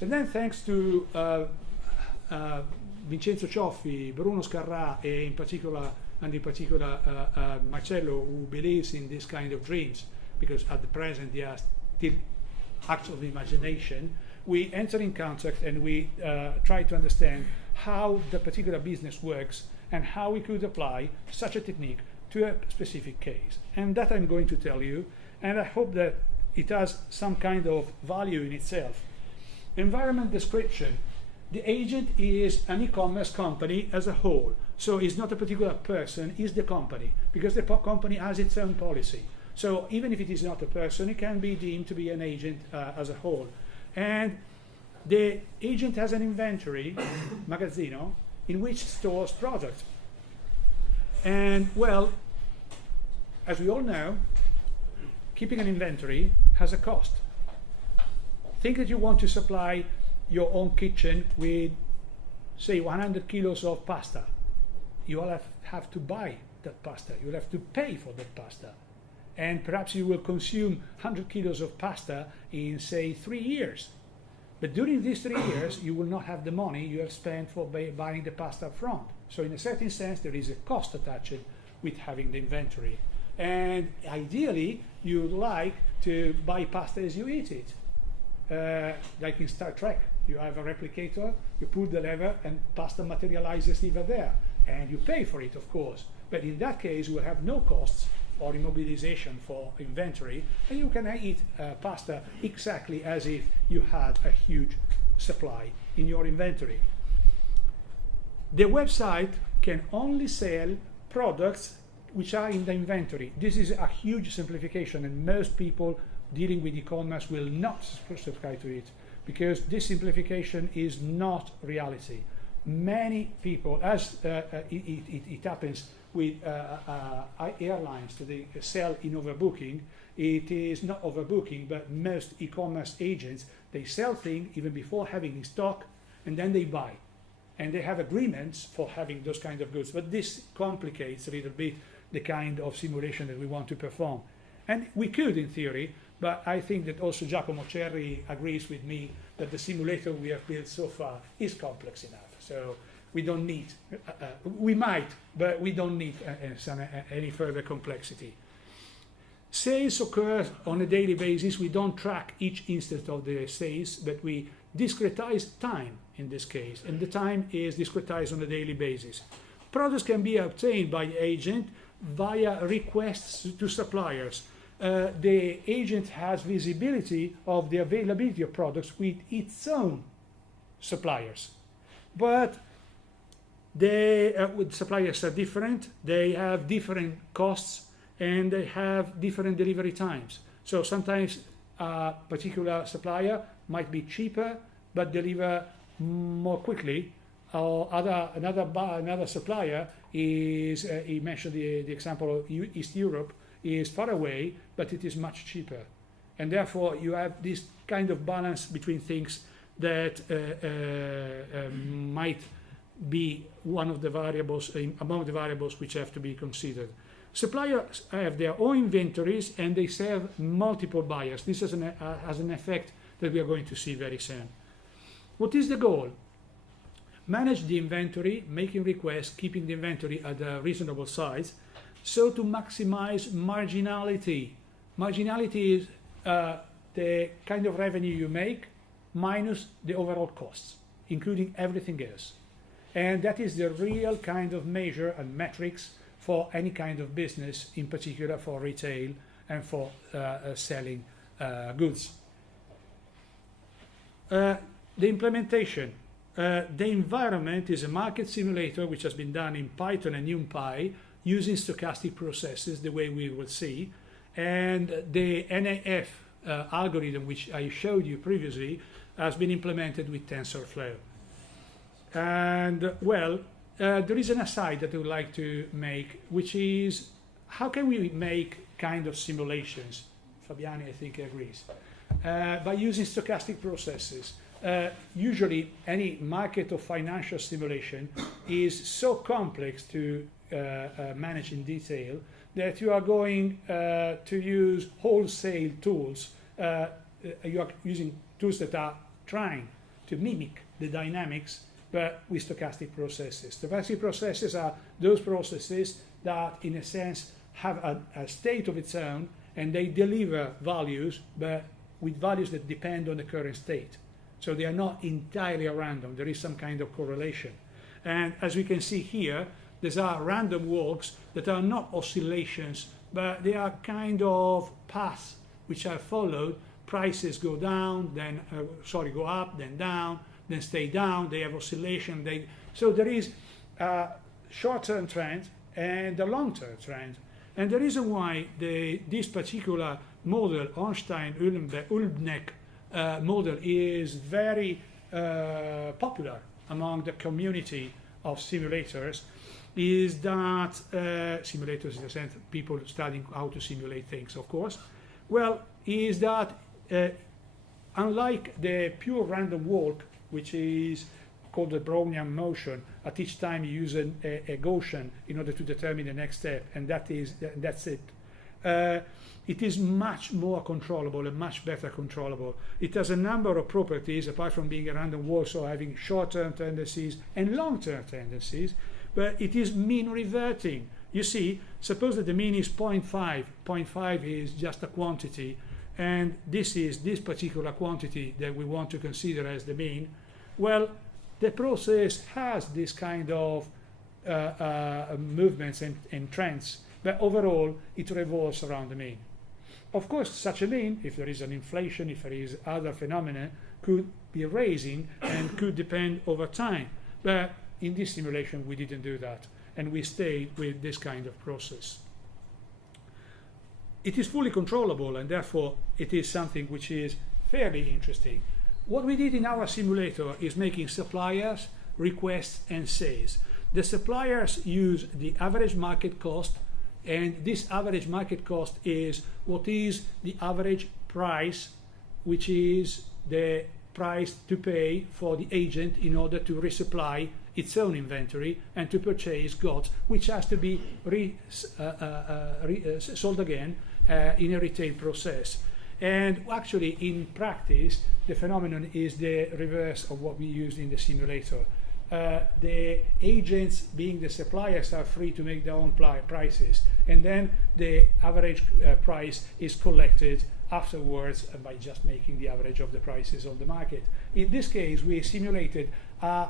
And then thanks to Vincenzo Cioffi, Bruno Scarrà, and in particular Marcello, who believes in this kind of dreams, because at the present they are still acts of imagination, we enter in contact and we try to understand how the particular business works and how we could apply such a technique to a specific case. And that I'm going to tell you, and I hope that it has some kind of value in itself. Environment description. The agent is an e-commerce company as a whole. So it's not a particular person, it's the company, because the company has its own policy. So even if it is not a person, it can be deemed to be an agent as a whole. And the agent has an inventory, magazzino, in which stores products. And well, as we all know, keeping an inventory has a cost. Think that you want to supply your own kitchen with, say, 100 kilos of pasta. You will have to buy that pasta. You will have to pay for that pasta. And perhaps you will consume 100 kilos of pasta in, say, 3 years. But during these 3 years, you will not have the money you have spent for buying the pasta up front. So in a certain sense, there is a cost attached with having the inventory. And ideally, you would like to buy pasta as you eat it. Like in Star Trek, you have a replicator, you pull the lever, and pasta materializes even there. And you pay for it, of course. But in that case, you will have no costs or immobilization for inventory, and you can eat pasta exactly as if you had a huge supply in your inventory. The website can only sell products which are in the inventory. This is a huge simplification, and most people dealing with e-commerce will not subscribe to it, because this simplification is not reality. Many people, as it happens with airlines that they sell in overbooking, it is not overbooking, but most e-commerce agents, they sell things even before having in stock, and then they buy. And they have agreements for having those kind of goods. But this complicates a little bit the kind of simulation that we want to perform. And we could, in theory, but I think that also Giacomo Cerri agrees with me that the simulator we have built so far is complex enough. So we don't need, we might, but we don't need any further complexity. Sales occur on a daily basis. We don't track each instant of the sales, but we discretize time in this case, and the time is discretized on a daily basis. Products can be obtained by agent via requests to suppliers. The agent has visibility of the availability of products with its own suppliers. But suppliers are different, they have different costs, and they have different delivery times. So sometimes a particular supplier might be cheaper but deliver more quickly, or another supplier is, he mentioned the example of East Europe, is far away, but it is much cheaper. And therefore you have this kind of balance between things that might be one of the variables, among the variables which have to be considered. Suppliers have their own inventories and they serve multiple buyers. This has an effect that we are going to see very soon. What is the goal? Manage the inventory, making requests, keeping the inventory at a reasonable size, so to maximize marginality. Marginality is the kind of revenue you make minus the overall costs, including everything else. And that is the real kind of measure and metrics for any kind of business, in particular for retail and for selling goods. The implementation. The environment is a market simulator which has been done in Python and NumPy using stochastic processes, the way we will see. And the NAF algorithm, which I showed you previously, has been implemented with TensorFlow. And well, there is an aside that I would like to make, which is how can we make kind of simulations? Fabiani, I think, agrees. By using stochastic processes. Usually any market or financial simulation is so complex to manage in detail that you are going to use wholesale tools. You are using tools that are trying to mimic the dynamics, but with stochastic processes. Stochastic processes are those processes that, in a sense, have a state of its own, and they deliver values, but with values that depend on the current state. So they are not entirely random. There is some kind of correlation. And as we can see here, these are random walks that are not oscillations, but they are kind of paths which are followed. Prices go down, then go up, then down, then stay down. They have oscillation. So there is a short-term trend and a long-term trend. And the reason why this particular model, Ornstein-Ulbneck model, is very popular among the community of simulators, is that simulators, in a sense, people studying how to simulate things, of course, well, is that unlike the pure random walk, which is called the Brownian motion, at each time you use a Gaussian in order to determine the next step, and that's it. It is much more controllable and much better controllable. It has a number of properties, apart from being a random walk, so having short-term tendencies and long-term tendencies, but it is mean reverting. You see, suppose that the mean is 0.5. 0.5 is just a quantity, and this is this particular quantity that we want to consider as the mean. Well, the process has this kind of movements and trends, but overall it revolves around the mean. Of course, such a mean, if there is an inflation, if there is other phenomena, could be raising and could depend over time. But in this simulation, we didn't do that, and we stayed with this kind of process. It is fully controllable, and therefore it is something which is fairly interesting. What we did in our simulator is making suppliers, requests, and sales. The suppliers use the average market cost, and this average market cost is what is the average price, which is the price to pay for the agent in order to resupply its own inventory and to purchase goods, which has to be sold again in a retail process. And actually, in practice, the phenomenon is the reverse of what we used in the simulator. The agents, being the suppliers, are free to make their own prices, and then the average price is collected afterwards by just making the average of the prices on the market. In this case, we simulated a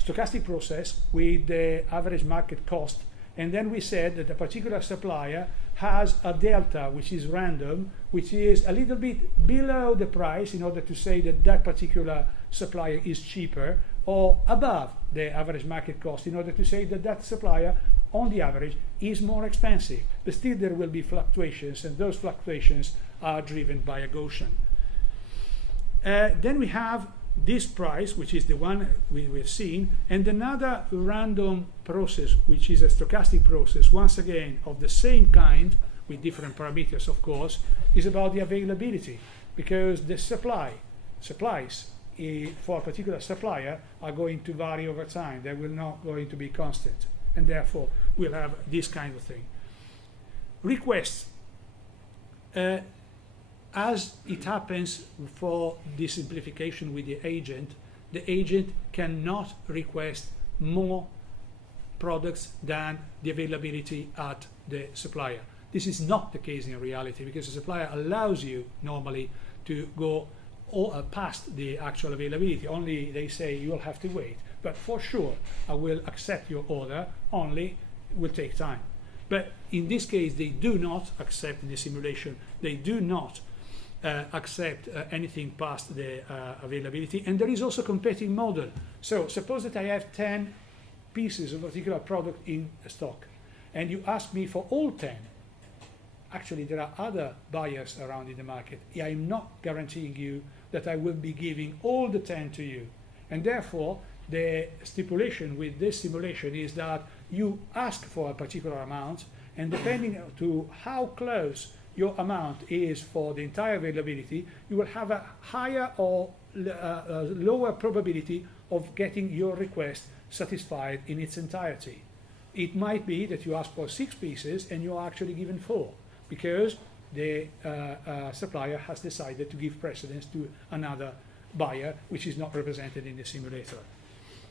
stochastic process with the average market cost, and then we said that a particular supplier has a delta which is random, which is a little bit below the price in order to say that that particular supplier is cheaper, or above the average market cost in order to say that that supplier on the average is more expensive. But still there will be fluctuations, and those fluctuations are driven by a Gaussian. Then we have this price, which is the one we've seen, and another random process, which is a stochastic process, once again of the same kind, with different parameters of course, is about the availability, because the supplies for a particular supplier are going to vary over time. They will not going to be constant, and therefore we'll have this kind of thing. Requests. As it happens for this simplification with the agent cannot request more products than the availability at the supplier. This is not the case in reality, because the supplier allows you normally to go past the actual availability. Only they say you'll have to wait, but for sure I will accept your order, only it will take time. But in this case, they do not accept, in the simulation, they do not accept anything past the availability. And there is also competing model. So suppose that I have 10 pieces of a particular product in stock, and you ask me for all 10. Actually, there are other buyers around in the market. I am not guaranteeing you that I will be giving all the 10 to you. And therefore, the stipulation with this simulation is that you ask for a particular amount, and depending to how close your amount is for the entire availability, you will have a higher or lower probability of getting your request satisfied in its entirety. It might be that you ask for 6 pieces and you are actually given 4, because the supplier has decided to give precedence to another buyer, which is not represented in the simulator.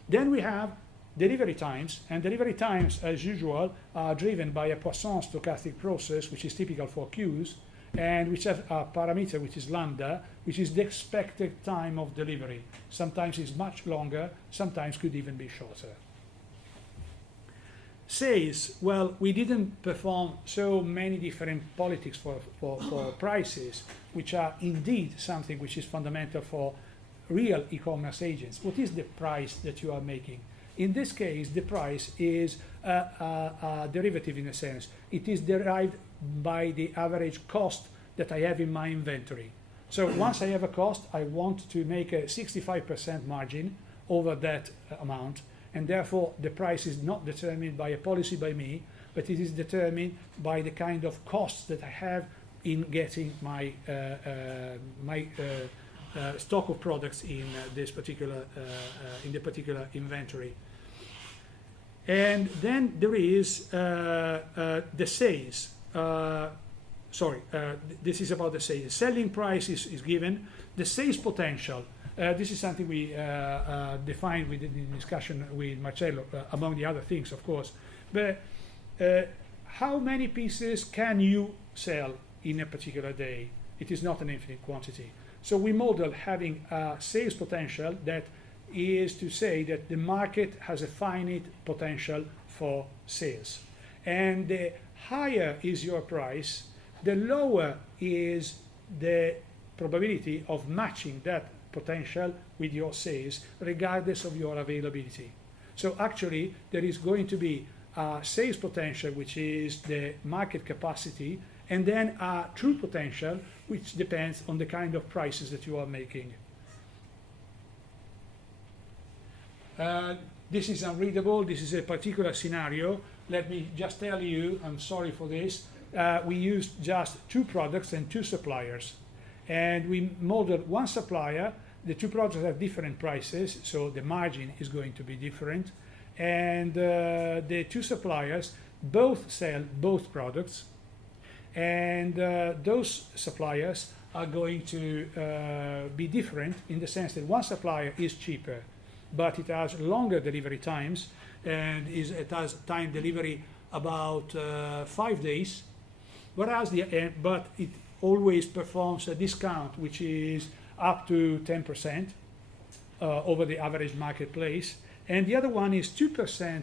Then we have delivery times, and delivery times, as usual, are driven by a Poisson stochastic process, which is typical for queues, and which has a parameter which is lambda, which is the expected time of delivery. Sometimes it's much longer, sometimes could even be shorter. Sales, well, we didn't perform so many different politics for prices, which are indeed something which is fundamental for real e-commerce agents. What is the price that you are making? In this case, the price is a derivative in a sense. It is derived by the average cost that I have in my inventory. So once I have a cost, I want to make a 65% margin over that amount, and therefore the price is not determined by a policy by me, but it is determined by the kind of costs that I have in getting my stock of products in this particular in the particular inventory. And then there is the sales. This is about the sales. Selling price is given. The sales potential. This is something we defined within the discussion with Marcello, among the other things, of course. But how many pieces can you sell in a particular day? It is not an infinite quantity. So we model having a sales potential that is to say that the market has a finite potential for sales. And the higher is your price, the lower is the probability of matching that potential with your sales, regardless of your availability. So actually, there is going to be a sales potential, which is the market capacity, and then a true potential, which depends on the kind of prices that you are making. This is unreadable. This is a particular scenario. Let me just tell you, I'm sorry for this. We used just 2 products and 2 suppliers. And we modeled one supplier. The 2 products have different prices, so the margin is going to be different. And the 2 suppliers both sell both products. And those suppliers are going to be different in the sense that one supplier is cheaper, but it has longer delivery times, and it has time delivery about 5 days, whereas but it always performs a discount which is up to 10% over the average marketplace, and the other one is 2%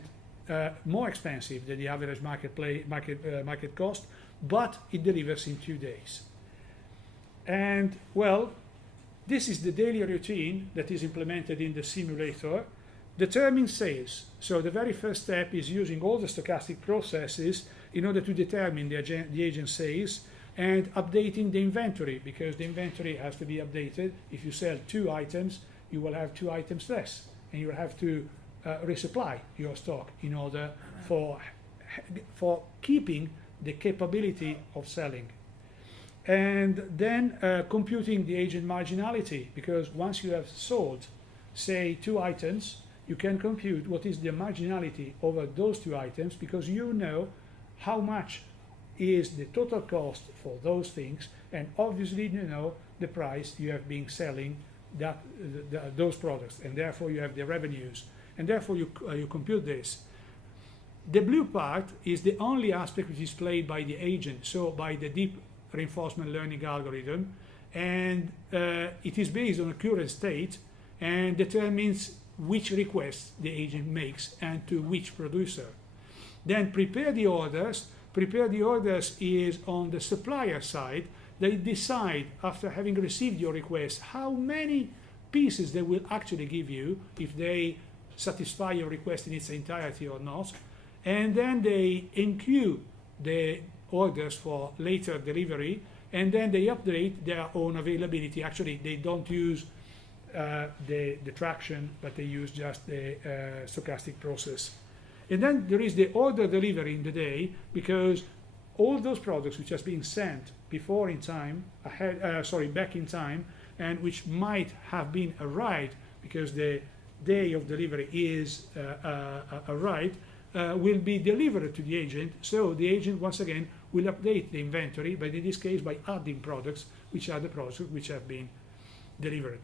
more expensive than the average market cost, but it delivers in 2 days. And well, this is the daily routine that is implemented in the simulator. Determine sales. So the very first step is using all the stochastic processes in order to determine the agent sales, and updating the inventory, because the inventory has to be updated. If you sell 2 items, you will have 2 items less, and you will have to resupply your stock in order for keeping the capability of selling. And then computing the agent marginality, because once you have sold, say, 2 items, you can compute what is the marginality over those 2 items, because you know how much is the total cost for those things, and obviously you know the price you have been selling those products, and therefore you have the revenues, and therefore you compute this. The blue part is the only aspect which is played by the agent, so by the deep reinforcement learning algorithm, and it is based on a current state and determines which requests the agent makes and to which producer. Then prepare the orders. Prepare the orders is on the supplier side. They decide, after having received your request, how many pieces they will actually give you, if they satisfy your request in its entirety or not. And then they enqueue the orders for later delivery, and then they update their own availability. Actually, they don't use the traction, but they use just the stochastic process. And then there is the order delivery in the day, because all those products which have been sent before in time, back in time, and which might have been arrived because the day of delivery is arrived, will be delivered to the agent. So the agent once again will update the inventory, but in this case by adding products, which are the products which have been delivered.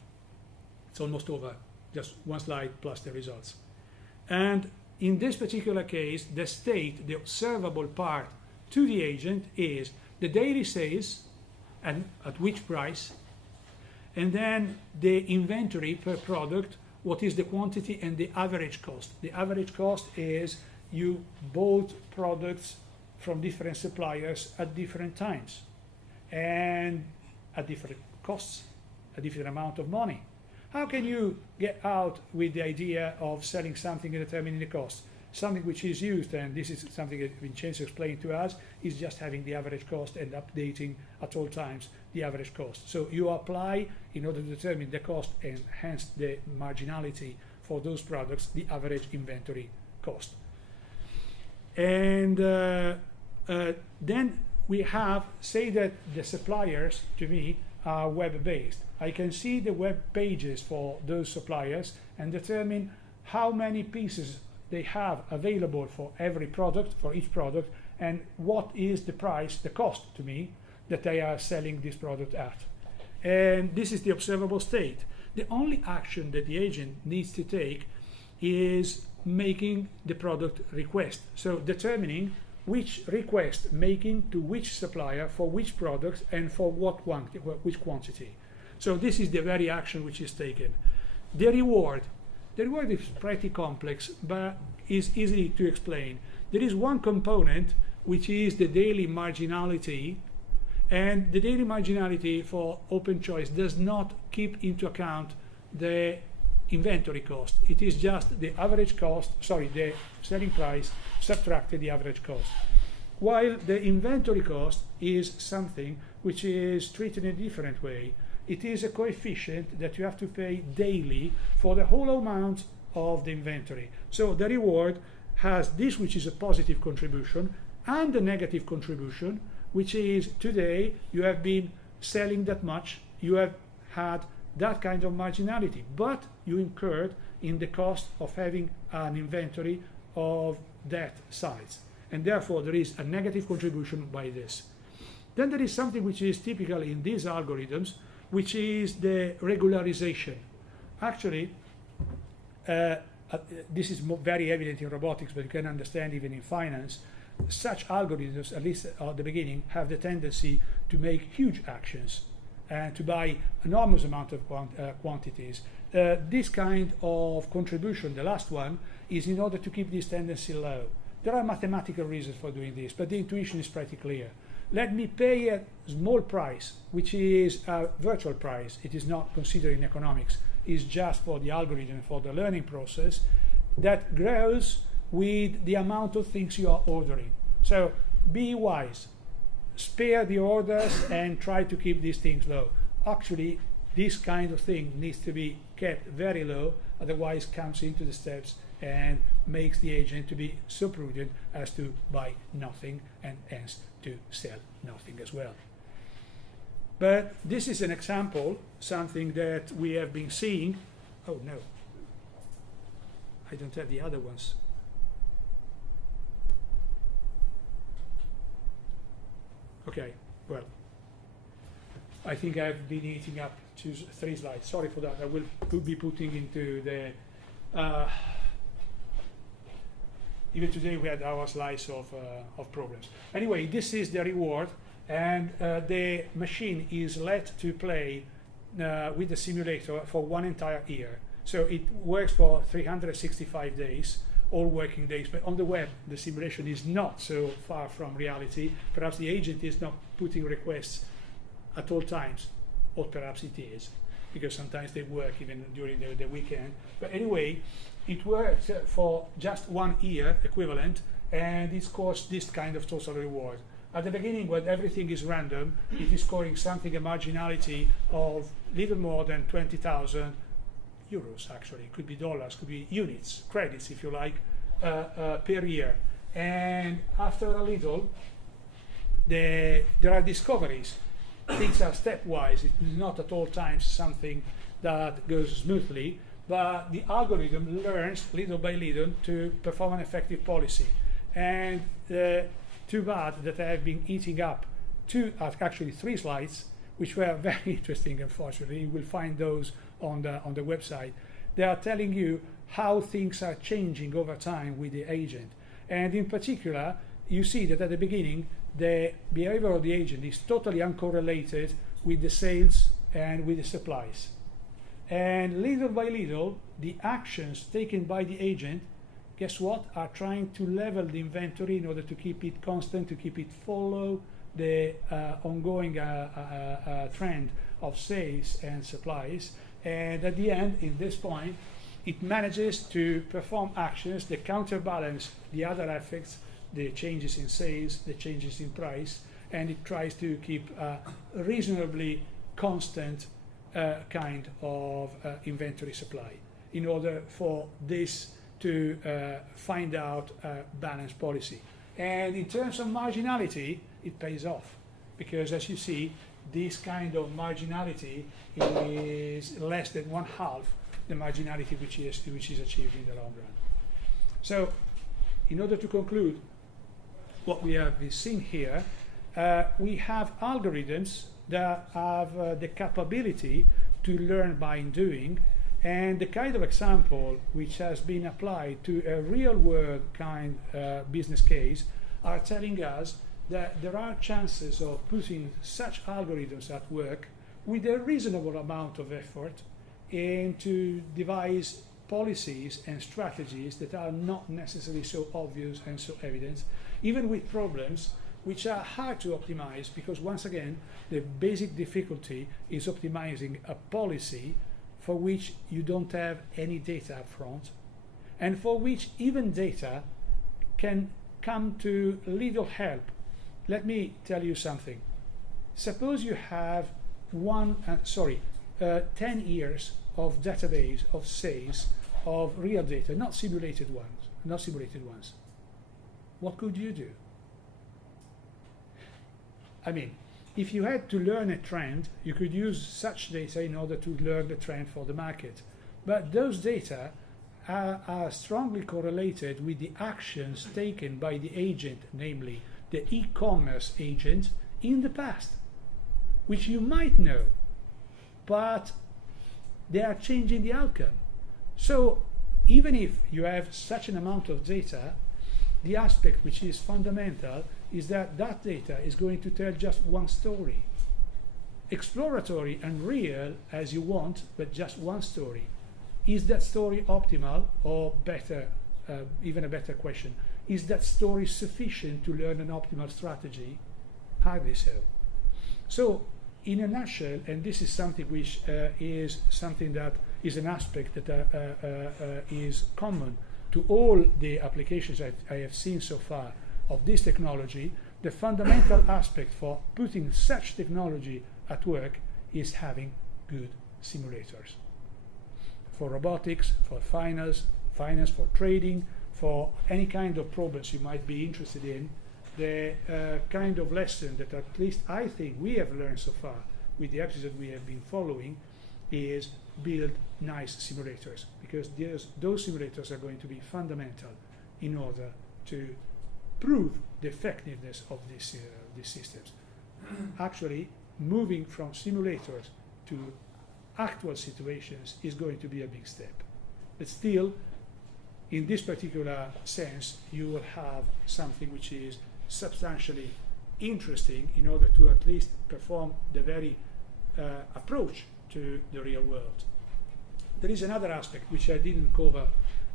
It's almost over, just one slide plus the results. And in this particular case, the state, the observable part to the agent is the daily sales and at which price, and then the inventory per product, what is the quantity and the average cost. The average cost is you bought products from different suppliers at different times and at different costs, a different amount of money. How can you get out with the idea of selling something and determining the cost? Something which is used, and this is something that Vincenzo explained to us, is just having the average cost and updating at all times the average cost. So you apply, in order to determine the cost and hence the marginality for those products, the average inventory cost. And then we have, say that the suppliers, to me, are web-based. I can see the web pages for those suppliers and determine how many pieces they have available for every product, for each product, and what is the price, the cost to me, that they are selling this product at. And this is the observable state. The only action that the agent needs to take is making the product request. So determining which request making to which supplier for which product and for which quantity. So this is the very action which is taken. The reward is pretty complex, but is easy to explain. There is one component which is the daily marginality, and the daily marginality for open choice does not keep into account the inventory cost. It is just the average cost, the selling price subtracted the average cost. While the inventory cost is something which is treated in a different way. It is a coefficient that you have to pay daily for the whole amount of the inventory. So the reward has this, which is a positive contribution, and a negative contribution, which is today you have been selling that much, you have had that kind of marginality, but you incurred in the cost of having an inventory of that size. And therefore there is a negative contribution by this. Then there is something which is typical in these algorithms, which is the regularization. Actually, this is very evident in robotics, but you can understand even in finance. Such algorithms, at least at the beginning, have the tendency to make huge actions and to buy enormous amount of quantities. This kind of contribution, the last one, is in order to keep this tendency low. There are mathematical reasons for doing this, but the intuition is pretty clear. Let me pay a small price, which is a virtual price. It is not considered in economics. It's just for the algorithm, for the learning process, that grows with the amount of things you are ordering. So be wise. Spare the orders and try to keep these things low. Actually, this kind of thing needs to be kept very low, otherwise comes into the steps and makes the agent to be so prudent as to buy nothing and hence to sell nothing as well. But this is an example, something that we have been seeing. Oh no, I don't have the other ones. Okay, well, I think I've been eating up 3 slides. Sorry for that. I will be putting into the even today we had our slice of problems. Anyway, this is the reward, and the machine is let to play with the simulator for 1 entire year. So it works for 365 days, all working days. But on the web, the simulation is not so far from reality. Perhaps the agent is not putting requests at all times, or perhaps it is, because sometimes they work even during the weekend. But anyway, it works for just 1 year equivalent, and it scores this kind of total reward. At the beginning, when everything is random, it is scoring something, a marginality of little more than 20,000 euros, actually. It could be dollars, could be units, credits, if you like, per year. And after a little, there are discoveries. Things are stepwise. It is not at all times something that goes smoothly, but the algorithm learns little by little to perform an effective policy. And too bad that I have been eating up 3 slides, which were very interesting, unfortunately. You will find those on the website. They are telling you how things are changing over time with the agent. And in particular, you see that at the beginning, the behavior of the agent is totally uncorrelated with the sales and with the supplies. And little by little, the actions taken by the agent, guess what, are trying to level the inventory in order to keep it constant, to keep it follow the ongoing trend of sales and supplies. And at the end, in this point, it manages to perform actions that counterbalance the other effects, the changes in sales, the changes in price, and it tries to keep a reasonably constant kind of inventory supply in order for this to find out a balanced policy. And in terms of marginality, it pays off, because as you see, this kind of marginality is less than 1/2 the marginality which is achieved in the long run. So, in order to conclude what we have seen here, we have algorithms that have the capability to learn by doing, and the kind of example which has been applied to a real-world kind business case are telling us that there are chances of putting such algorithms at work with a reasonable amount of effort and to devise policies and strategies that are not necessarily so obvious and so evident, even with problems which are hard to optimize, because once again, the basic difficulty is optimizing a policy for which you don't have any data up front, and for which even data can come to little help. Let me tell you something. Suppose you have 10 years of database of sales of real data, not simulated ones. What could you do? I mean, if you had to learn a trend, you could use such data in order to learn the trend for the market. But those data are strongly correlated with the actions taken by the agent, namely the e-commerce agent, in the past, which you might know, but they are changing the outcome. So even if you have such an amount of data, the aspect which is fundamental is that that data is going to tell just one story. Exploratory and real as you want, but just one story. Is that story optimal, or better, even a better question, is that story sufficient to learn an optimal strategy? Hardly so. So, in a nutshell, and this is something which is something that is an aspect that is common to all the applications I have seen so far of this technology, the fundamental aspect for putting such technology at work is having good simulators. For robotics, for finance, for trading, for any kind of problems you might be interested in, the kind of lesson that at least I think we have learned so far with the episodes we have been following is build nice simulators, because those simulators are going to be fundamental in order to prove the effectiveness of these systems. Actually, moving from simulators to actual situations is going to be a big step. But still, in this particular sense, you will have something which is substantially interesting in order to at least perform the very approach to the real world. There is another aspect which I didn't cover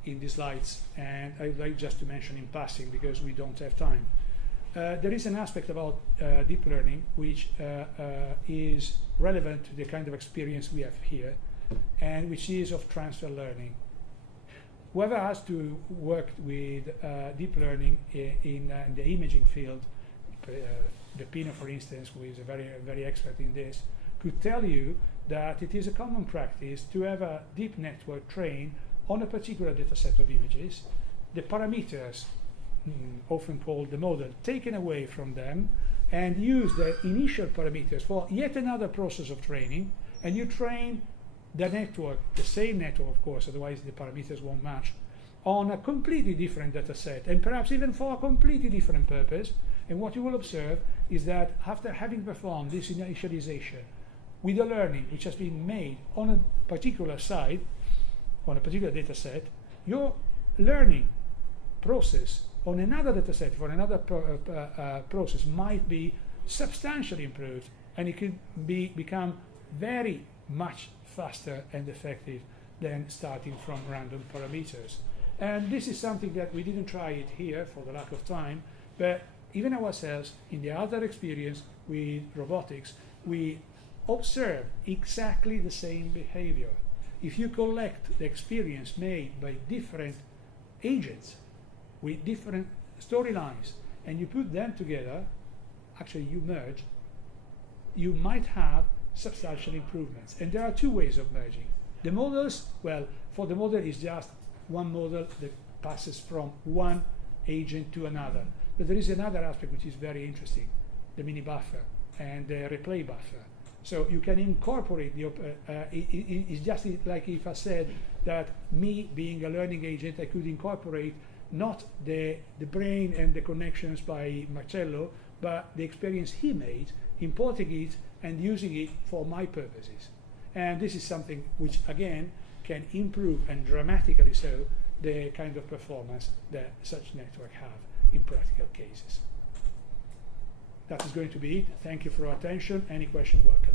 in the slides, and I'd like just to mention in passing because we don't have time. There is an aspect about deep learning which is relevant to the kind of experience we have here, and which is of transfer learning. Whoever has to work with deep learning in the imaging field, Peppino, for instance, who is a very expert in this, could tell you that it is a common practice to have a deep network trained on a particular data set of images, the parameters, often called the model, taken away from them, and use the initial parameters for yet another process of training, and you train the network, the same network of course, otherwise the parameters won't match, on a completely different data set, and perhaps even for a completely different purpose. And what you will observe is that after having performed this initialization, with the learning which has been made on a particular site, on a particular data set, your learning process on another data set for another process might be substantially improved, and it could become very much faster and effective than starting from random parameters. And this is something that we didn't try it here for the lack of time, but even ourselves, in the other experience with robotics, we observe exactly the same behavior. If you collect the experience made by different agents with different storylines and you put them together, actually you merge, you might have substantial improvements. And there are two ways of merging. The models, well, for the model is just one model that passes from one agent to another. But there is another aspect which is very interesting, the mini buffer and the replay buffer. So you can incorporate the, it's just like if I said that me being a learning agent, I could incorporate not the brain and the connections by Marcello, but the experience he made, importing it and using it for my purposes. And this is something which, again, can improve, and dramatically so, the kind of performance that such networks have in practical cases. That is going to be it. Thank you for your attention. Any question, welcome.